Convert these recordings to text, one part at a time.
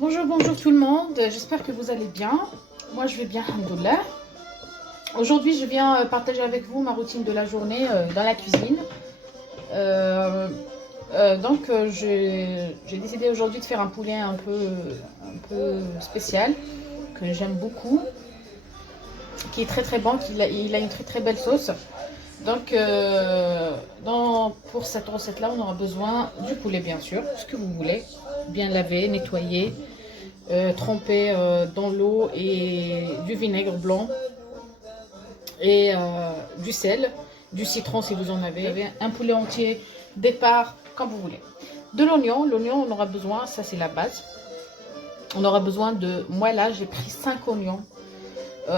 Bonjour, bonjour tout le monde, j'espère que vous allez bien. Moi je vais bien, alhamdoulilah. Aujourd'hui je viens partager avec vous ma routine de la journée dans la cuisine. J'ai décidé aujourd'hui de faire un poulet un peu spécial, que j'aime beaucoup, qui est très très bon, il a une très très belle sauce. Donc pour cette recette là on aura besoin du poulet bien sûr, ce que vous voulez, bien laver, nettoyer. Trempé dans l'eau et du vinaigre blanc et du sel, du citron si vous en avez, un poulet entier, des parts, comme vous voulez. De l'oignon, on aura besoin, ça c'est la base. On aura besoin de, moi là j'ai pris 5 oignons.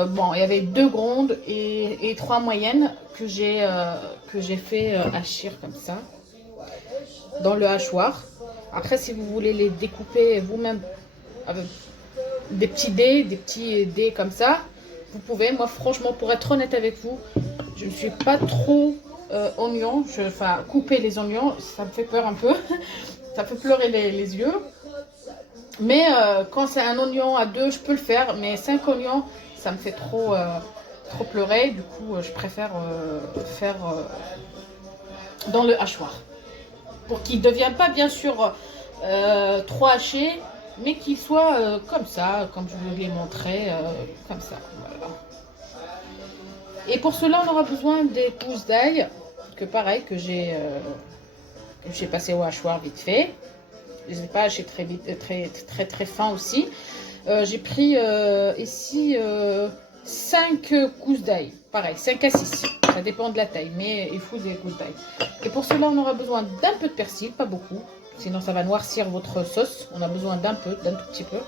Bon, il y avait 2 grandes et 3 moyennes que j'ai fait hachir comme ça dans le hachoir. Après si vous voulez les découper vous-même avec des petits dés comme ça, vous pouvez. Moi franchement, pour être honnête avec vous, je ne suis pas trop oignon. Enfin, couper les oignons, ça me fait peur un peu. Ça fait pleurer les yeux. Mais quand c'est un oignon à 2, je peux le faire. Mais 5 oignons, ça me fait trop pleurer. Du coup, je préfère faire dans le hachoir. Pour qu'il ne devienne pas bien sûr trop haché, mais qu'il soit comme ça, comme je vous l'ai montré, comme ça. Voilà. Et pour cela, on aura besoin des pousses d'ail, que pareil, que j'ai passé au hachoir vite fait. Je ne les ai pas hachés très vite, très fin aussi. J'ai pris ici 5 gousses d'ail, pareil, 5 à 6. Ça dépend de la taille, mais il faut des gousses d'ail. Et pour cela, on aura besoin d'un peu de persil, pas beaucoup. Sinon, ça va noircir votre sauce. On a besoin d'un tout petit peu.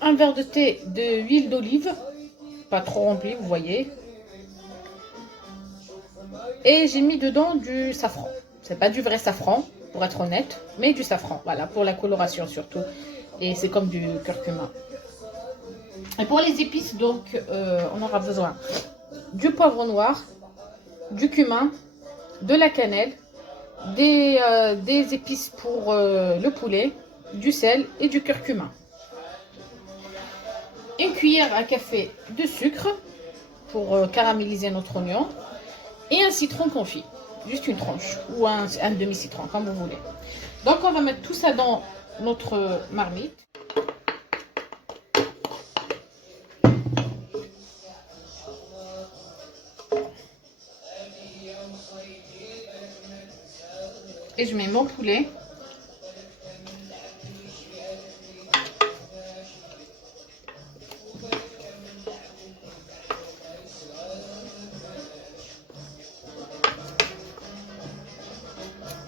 Un verre de thé d'huile d'olive, pas trop rempli, vous voyez. Et j'ai mis dedans du safran. C'est pas du vrai safran, pour être honnête, mais du safran. Voilà, pour la coloration surtout. Et c'est comme du curcuma. Et pour les épices, donc, on aura besoin du poivre noir, du cumin, de la cannelle, des épices pour le poulet, du sel et du curcuma. Une cuillère à café de sucre pour caraméliser notre oignon et un citron confit, juste une tranche ou un demi-citron comme vous voulez. Donc on va mettre tout ça dans notre marmite. Et je mets mon poulet.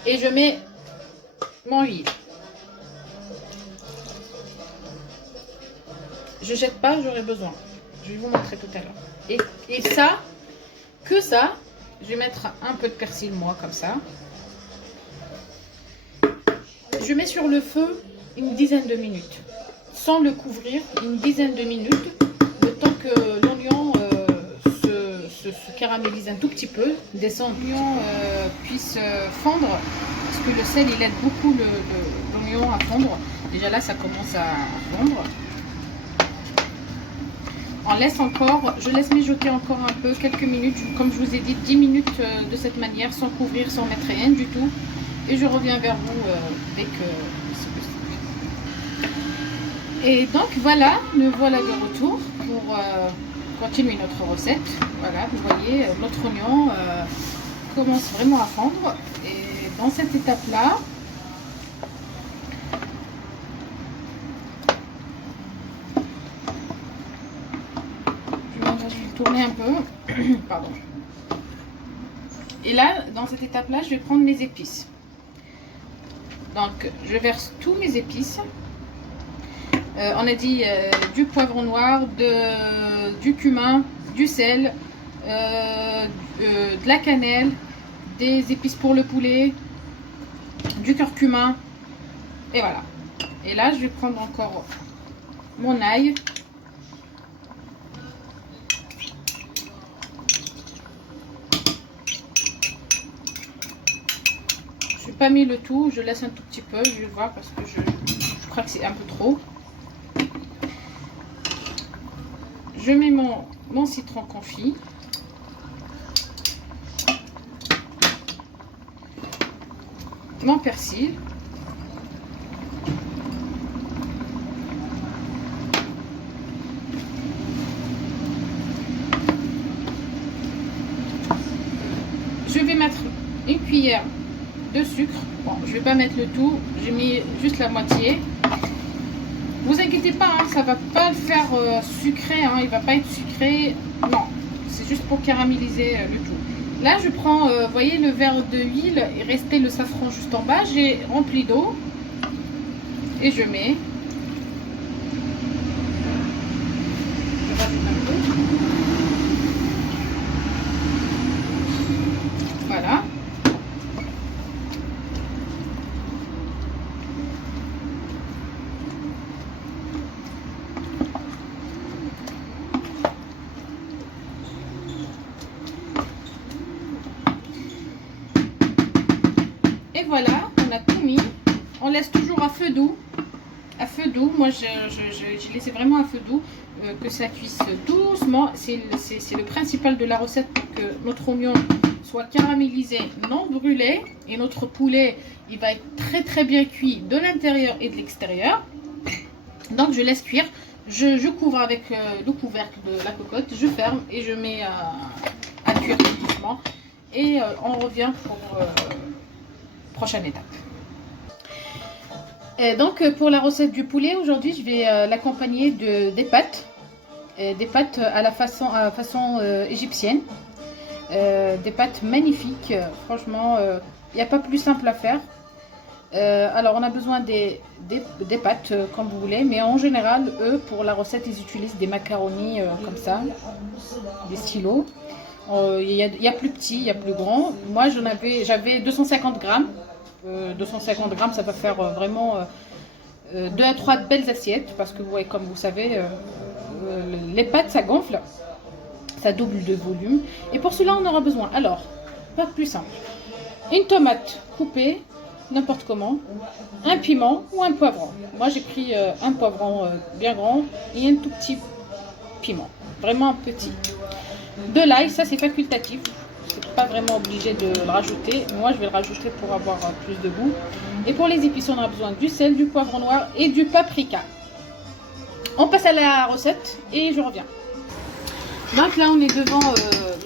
Et je mets mon huile. Je jette pas, j'aurai besoin. Je vais vous montrer tout à l'heure. Et ça, je vais mettre un peu de persil moi comme ça. Je mets sur le feu une dizaine de minutes, sans le couvrir, une dizaine de minutes, le temps que l'oignon se caramélise un tout petit peu, descend, l'oignon puisse fondre, parce que le sel il aide beaucoup l'oignon à fondre. Déjà là ça commence à fondre. Je laisse mijoter encore un peu, quelques minutes, comme je vous ai dit, 10 minutes de cette manière, sans couvrir, sans mettre rien du tout. Et je reviens vers vous dès que c'est possible. Et donc voilà, nous voilà de retour pour continuer notre recette. Voilà, vous voyez, notre oignon commence vraiment à fondre. Et dans cette étape-là, je vais tourner un peu. Pardon. Et là, dans cette étape-là, je vais prendre mes épices. Donc, je verse tous mes épices. On a dit du poivre noir, du cumin, du sel, de la cannelle, des épices pour le poulet, du curcuma. Et voilà. Et là, je vais prendre encore mon ail. n'ai pas mis le tout, je laisse un tout petit peu, je vais voir parce que je crois que c'est un peu trop. Je mets mon citron confit. Mon persil. Je vais mettre une cuillère de sucre. Bon, je vais pas mettre le tout, j'ai mis juste la moitié. Vous inquiétez pas, hein, ça va pas le faire sucré, hein, il va pas être sucré. Non, c'est juste pour caraméliser le tout. Là, je prends, vous voyez, le verre de huile, il restait le safran juste en bas. J'ai rempli d'eau et je mets. Je rajoute un peu. Voilà. Et voilà, on a tout mis. On laisse toujours à feu doux. À feu doux, moi j'ai laissé vraiment à feu doux, que ça cuise doucement. C'est le principal de la recette pour que notre oignon soit caramélisé, non brûlé. Et notre poulet, il va être très bien cuit de l'intérieur et de l'extérieur. Donc je laisse cuire. Je couvre avec le couvercle de la cocotte. Je ferme et je mets à cuire doucement. Et on revient pour prochaine étape. Et donc pour la recette du poulet, aujourd'hui je vais l'accompagner des pâtes. Des pâtes à la façon égyptienne. Des pâtes magnifiques. Franchement, il n'y a pas plus simple à faire. Alors on a besoin des pâtes comme vous voulez, mais en général eux pour la recette ils utilisent des macaronis comme ça, des stylos. Il y a plus petit, il y a plus grand. Moi j'avais 250 grammes. 250 grammes, ça va faire vraiment 2 à 3 belles assiettes parce que vous voyez, comme vous savez, les pâtes ça gonfle, ça double de volume. Et pour cela on aura besoin, alors pas plus simple, une tomate coupée n'importe comment, un piment ou un poivron. Moi j'ai pris un poivron bien grand et un tout petit piment, vraiment petit. De l'ail, ça c'est facultatif, c'est pas vraiment obligé de le rajouter. Moi je vais le rajouter pour avoir plus de goût. Et pour les épices, on aura besoin du sel, du poivron noir et du paprika. On passe à la recette et je reviens. Donc là on est devant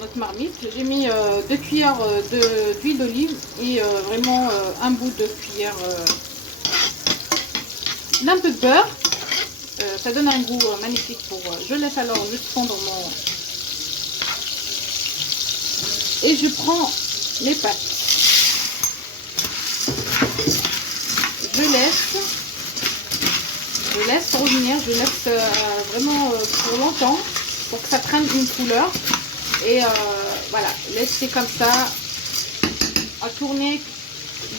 notre marmite. J'ai mis 2 cuillères d'huile d'olive et vraiment un bout de cuillère d'un peu de beurre. Ça donne un goût magnifique pour... je laisse alors juste fondre mon... Et je prends les pâtes. Je laisse revenir, je laisse vraiment pour longtemps pour que ça prenne une couleur. Et voilà, laisser comme ça à tourner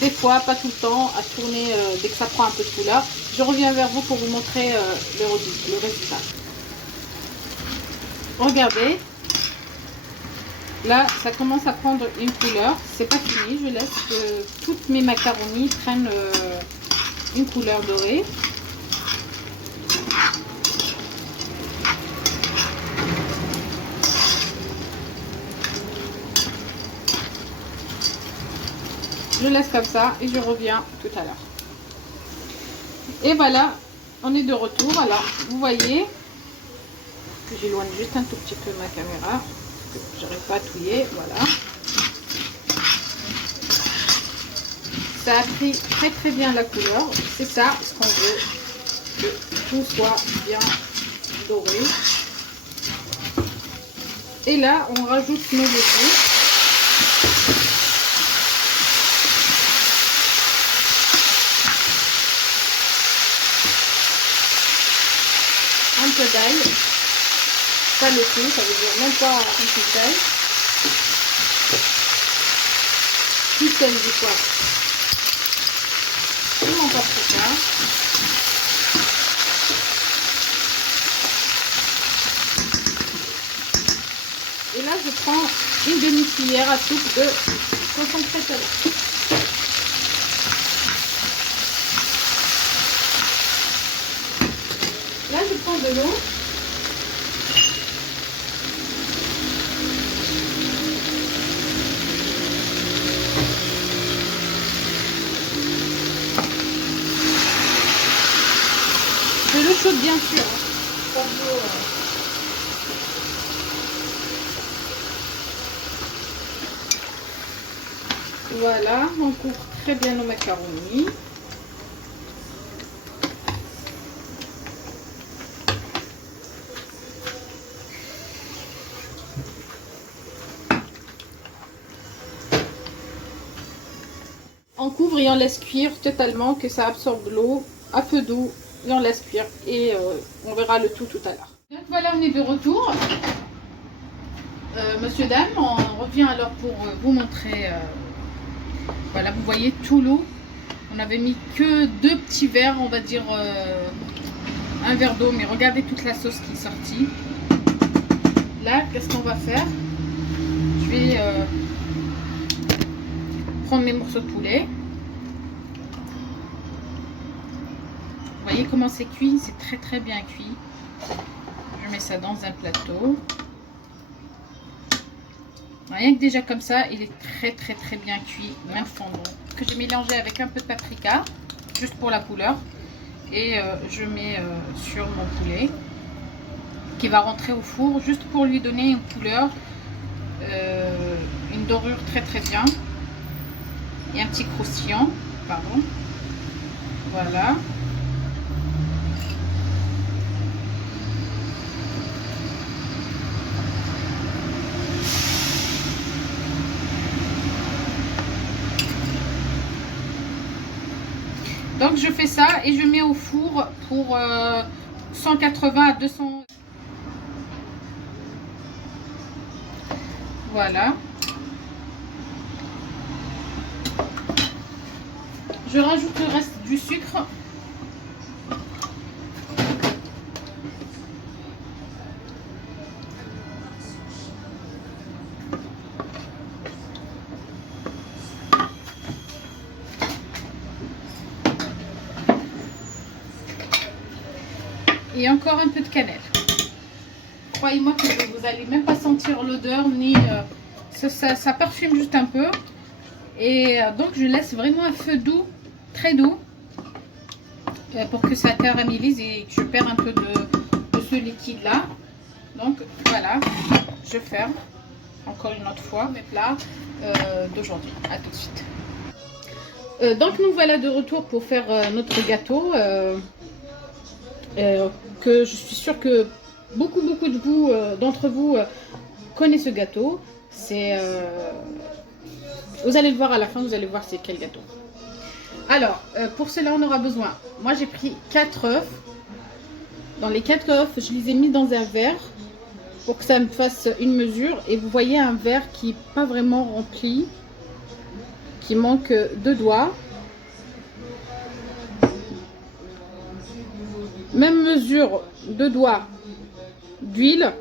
des fois, pas tout le temps, à tourner dès que ça prend un peu de couleur. Je reviens vers vous pour vous montrer le résultat. Regardez. Là, ça commence à prendre une couleur. C'est pas fini. Je laisse que toutes mes macaronis prennent une couleur dorée. Je laisse comme ça et je reviens tout à l'heure. Et voilà, on est de retour. Alors, vous voyez que j'éloigne juste un tout petit peu ma caméra. J'arrive pas à touiller, voilà. Ça a pris très bien la couleur. C'est ça ce qu'on veut, que tout soit bien doré. Et là, on rajoute nos légumes. Un peu d'ail. Pas le tout, ça veut dire même pas un peu d'ail. Du sel, du poivre. Et mon paprika. Et là, je prends une demi-cuillère à soupe de concentré salé. l'eau. De l'eau chaude bien sûr. Pas de l'eau, Voilà, on couvre très bien nos macaronis. On couvre et on laisse cuire totalement, que ça absorbe l'eau à feu doux et on laisse cuire et on verra le tout à l'heure. Donc voilà, on est de retour. Monsieur, dame, on revient alors pour vous montrer. Voilà, vous voyez tout l'eau. On avait mis que 2 petits verres, on va dire un verre d'eau, mais regardez toute la sauce qui est sortie. Là, qu'est-ce qu'on va faire? Je vais prendre mes morceaux de poulet. Vous voyez comment c'est cuit? C'est très bien cuit. Je mets ça dans un plateau. Rien que déjà comme ça, il est très bien cuit, même fondant. Que j'ai mélangé avec un peu de paprika, juste pour la couleur. Et je mets sur mon poulet, qui va rentrer au four, juste pour lui donner une couleur, une dorure très bien. Et un petit croustillant, pardon. Voilà. Donc je fais ça et je mets au four pour 180 à 200. Voilà. Je rajoute le reste du sucre. Et encore un peu de cannelle. Croyez-moi que vous n'allez même pas sentir l'odeur, ni ça parfume juste un peu. Et donc je laisse vraiment un feu doux, très doux, pour que ça caramélise et que je perds un peu de ce liquide là. Donc voilà, je ferme encore une autre fois mes plats d'aujourd'hui. À tout de suite. Donc nous voilà de retour pour faire notre gâteau. Que je suis sûre que beaucoup de vous, d'entre vous connaissent ce gâteau. C'est vous allez le voir à la fin, vous allez voir c'est quel gâteau. Alors pour cela on aura besoin, moi j'ai pris 4 œufs. Dans les 4 œufs je les ai mis dans un verre pour que ça me fasse une mesure. Et vous voyez un verre qui n'est pas vraiment rempli, qui manque 2 doigts. Même mesure de doigts d'huile,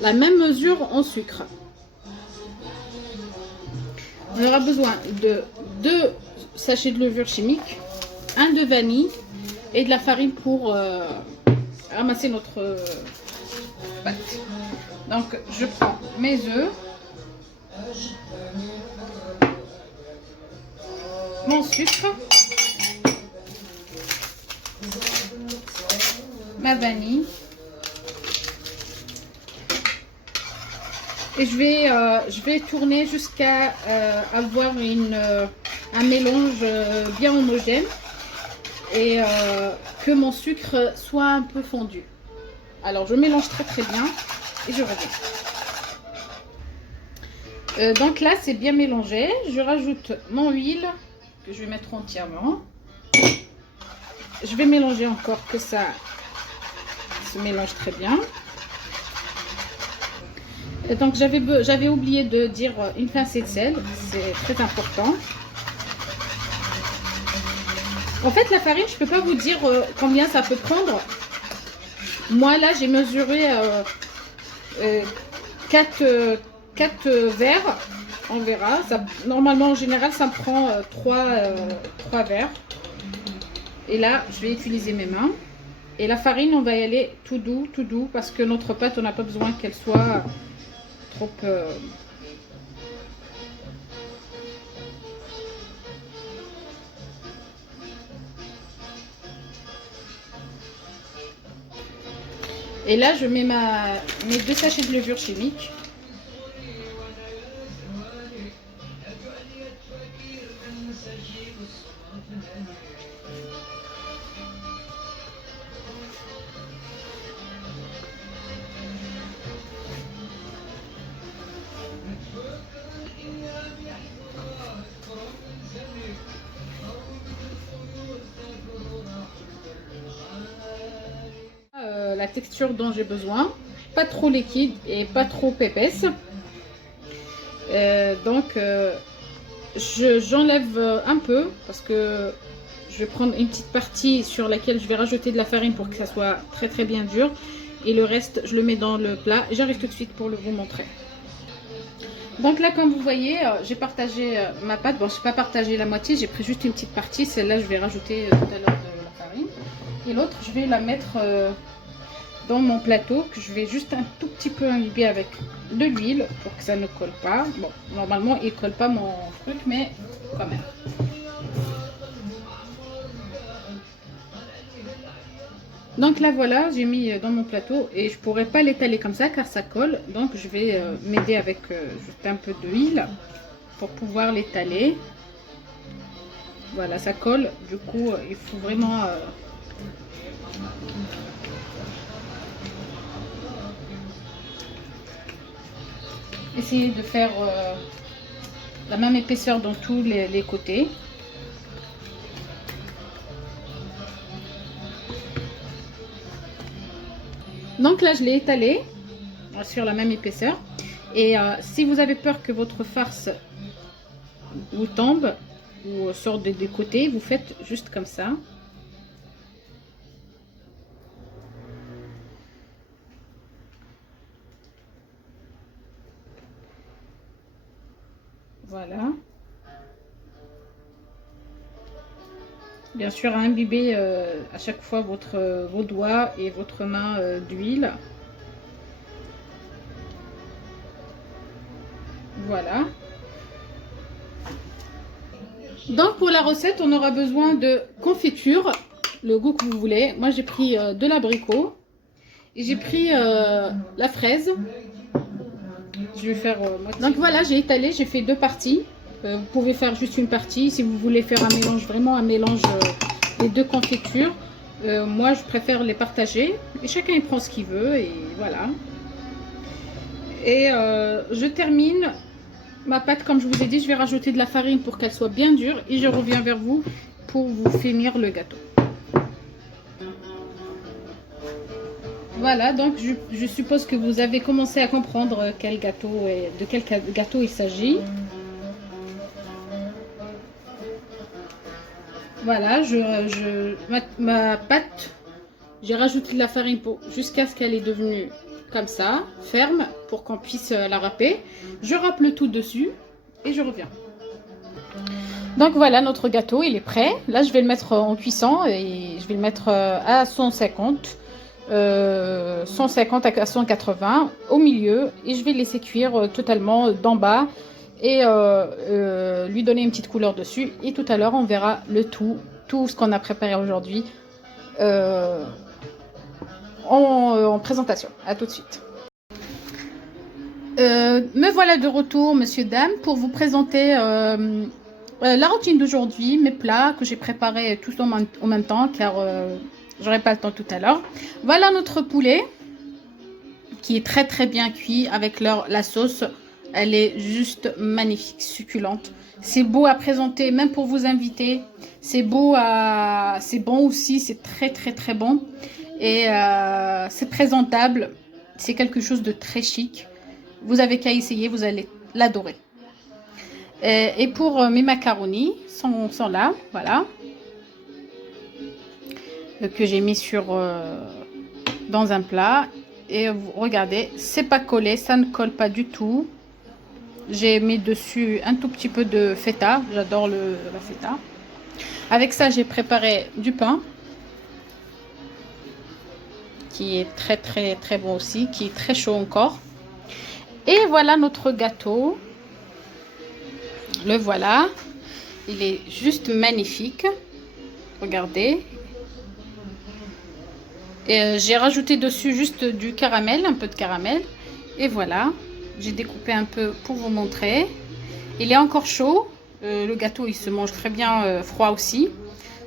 la même mesure en sucre. On aura besoin de 2 sachets de levure chimique, 1 de vanille et de la farine pour ramasser notre pâte. Donc je prends mes œufs, mon sucre, ma vanille et je vais tourner jusqu'à avoir un mélange bien homogène et que mon sucre soit un peu fondu. Alors je mélange très bien et je reviens. Donc là c'est bien mélangé, je rajoute mon huile que je vais mettre entièrement. Je vais mélanger encore que ça se mélange très bien. Et donc j'avais oublié de dire une pincée de sel, c'est très important. En fait la farine je peux pas vous dire combien ça peut prendre. Moi là j'ai mesuré 4 verres, on verra. Ça, normalement en général ça me prend 3 verres. Et là je vais utiliser mes mains. Et la farine, on va y aller tout doux, parce que notre pâte, on n'a pas besoin qu'elle soit trop... Et là, je mets mes 2 sachets de levure chimique. La texture dont j'ai besoin, pas trop liquide et pas trop épaisse. J'enlève un peu parce que je vais prendre une petite partie sur laquelle je vais rajouter de la farine pour que ça soit très bien dur, et le reste je le mets dans le plat. J'arrive tout de suite pour vous montrer. Donc là, comme vous voyez, j'ai partagé ma pâte. Bon, je n'ai pas partagé la moitié, j'ai pris juste une petite partie. Celle-là, je vais rajouter tout à l'heure de la farine, et l'autre je vais la mettre dans mon plateau, que je vais juste un tout petit peu imbiber avec de l'huile pour que ça ne colle pas. Bon, normalement il colle pas mon truc, mais quand même. Donc là voilà, j'ai mis dans mon plateau, et je pourrais pas l'étaler comme ça car ça colle. Donc je vais m'aider avec juste un peu d'huile pour pouvoir l'étaler. Voilà, ça colle, du coup il faut vraiment essayer de faire la même épaisseur dans tous les côtés. Donc là, je l'ai étalé sur la même épaisseur. Et si vous avez peur que votre farce vous tombe ou sorte des côtés, vous faites juste comme ça. Voilà. Bien sûr, à imbiber à chaque fois vos doigts et votre main d'huile. Voilà. Donc pour la recette, on aura besoin de confiture, le goût que vous voulez. Moi j'ai pris de l'abricot et j'ai pris la fraise. Je vais faire donc voilà, j'ai étalé, j'ai fait 2 parties. Vous pouvez faire juste une partie si vous voulez faire un mélange, vraiment un mélange des 2 confitures. Moi je préfère les partager, et chacun il prend ce qu'il veut, et voilà. Et je termine ma pâte, comme je vous ai dit, je vais rajouter de la farine pour qu'elle soit bien dure, et je reviens vers vous pour vous finir le gâteau. Voilà, donc je suppose que vous avez commencé à comprendre de quel gâteau il s'agit. Voilà, ma pâte, j'ai rajouté de la farine jusqu'à ce qu'elle est devenue comme ça, ferme, pour qu'on puisse la râper. Je râpe le tout dessus et je reviens. Donc voilà, notre gâteau, il est prêt. Là, je vais le mettre en cuisson, et je vais le mettre à 150 à 180 au milieu, et je vais le laisser cuire totalement d'en bas, et lui donner une petite couleur dessus. Et tout à l'heure on verra tout ce qu'on a préparé aujourd'hui en présentation. À tout de suite. Me voilà de retour, monsieur, dame, pour vous présenter la routine d'aujourd'hui, mes plats que j'ai préparés tous en même temps, car j'aurai pas le temps tout à l'heure. Voilà notre poulet qui est très bien cuit avec la sauce. Elle est juste magnifique, succulente. C'est beau à présenter, même pour vos invités. C'est bon aussi, c'est très bon. Et c'est présentable. C'est quelque chose de très chic. Vous avez qu'à essayer, vous allez l'adorer. Et pour mes macaronis, sont là, voilà. Que j'ai mis dans un plat. Et vous regardez, c'est pas collé, ça ne colle pas du tout. J'ai mis dessus un tout petit peu de feta, j'adore la feta. Avec ça, j'ai préparé du pain. qui est très bon aussi, qui est très chaud encore. Et voilà notre gâteau. Le voilà. Il est juste magnifique. Regardez. J'ai rajouté dessus juste du caramel, un peu de caramel. Et voilà. J'ai découpé un peu pour vous montrer. Il est encore chaud. Le gâteau, il se mange très bien froid aussi.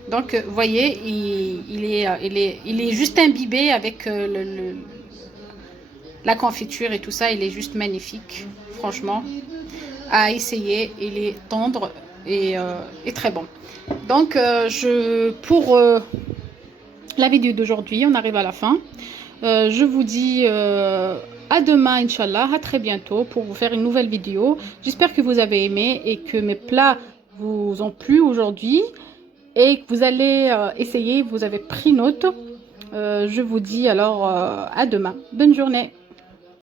Donc, vous voyez, il est juste imbibé avec la confiture et tout ça. Il est juste magnifique, franchement. À essayer, il est tendre et très bon. Donc, pour la vidéo d'aujourd'hui, on arrive à la fin. Je vous dis à demain, Inch'Allah, à très bientôt pour vous faire une nouvelle vidéo. J'espère que vous avez aimé et que mes plats vous ont plu aujourd'hui et que vous allez essayer, vous avez pris note. Je vous dis alors à demain. Bonne journée.